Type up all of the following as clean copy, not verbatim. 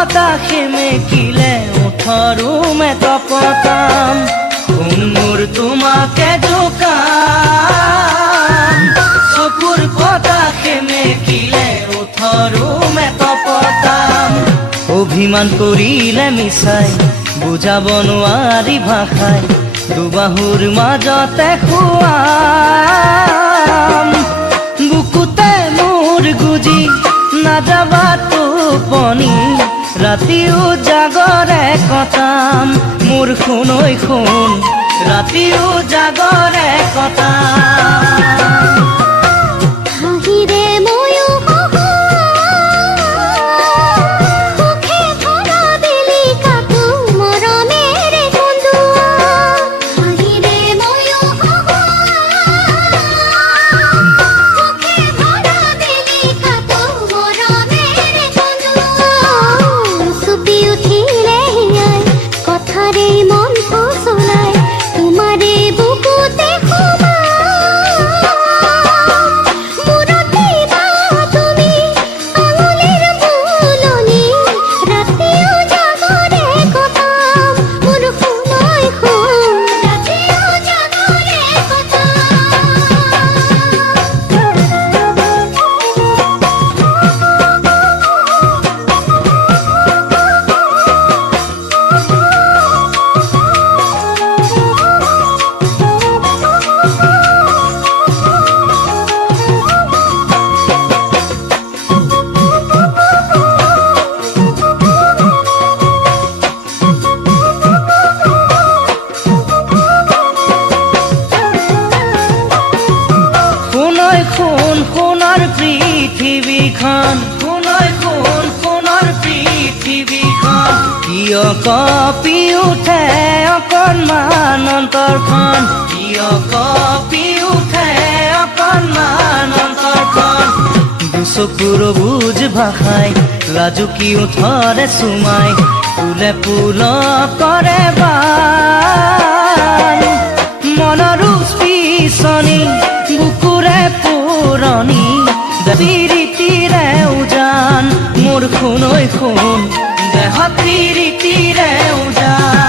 বতাহে মেকিলে ওঠৰো মেতপতাম মোৰ তোমাকে জোকাম চকুৰ বতাহে মেকিলে ওঠৰো মেতপতাম অভিমান কৰিলে মিছাই বুজাব নোৱাৰি ভাষাই দুবাহুৰ মাজতে খুৱাম বুকুতে মোৰ গুজি নাযাবা টোপনি ৰাতিও জাগৰে কটাম মোৰ শুনৈ শুন ৰাতিও জাগৰে কটাম সোণৰ পৃথিৱীখন সোণৰ পৃথিৱীখন কিয় কঁপি উঠে অকণমান অন্তৰখন কিয় কঁপি উঠে অকণমান অন্তৰখন দুচকুৰ বুজ ভাষাই লাজুকী ওঠৰে চুমাই ফুলে ফুল কৰে বান মনৰো পিছনি বুকুৰে পুৰণি প্ৰীতিৰে উজান মোৰ শুনৈ শুন দেহত প্ৰীতিৰে উজান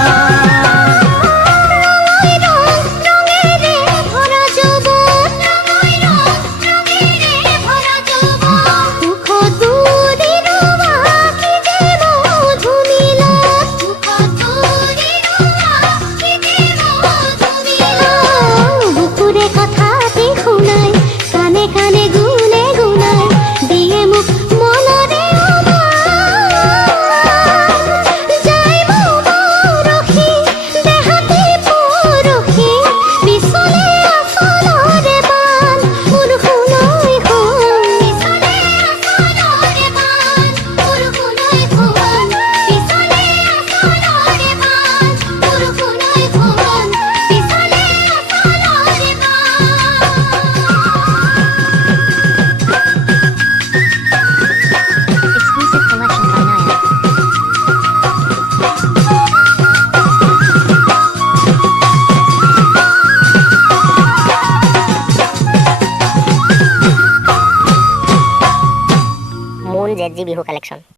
ZG বিহু কালেকশ্যন।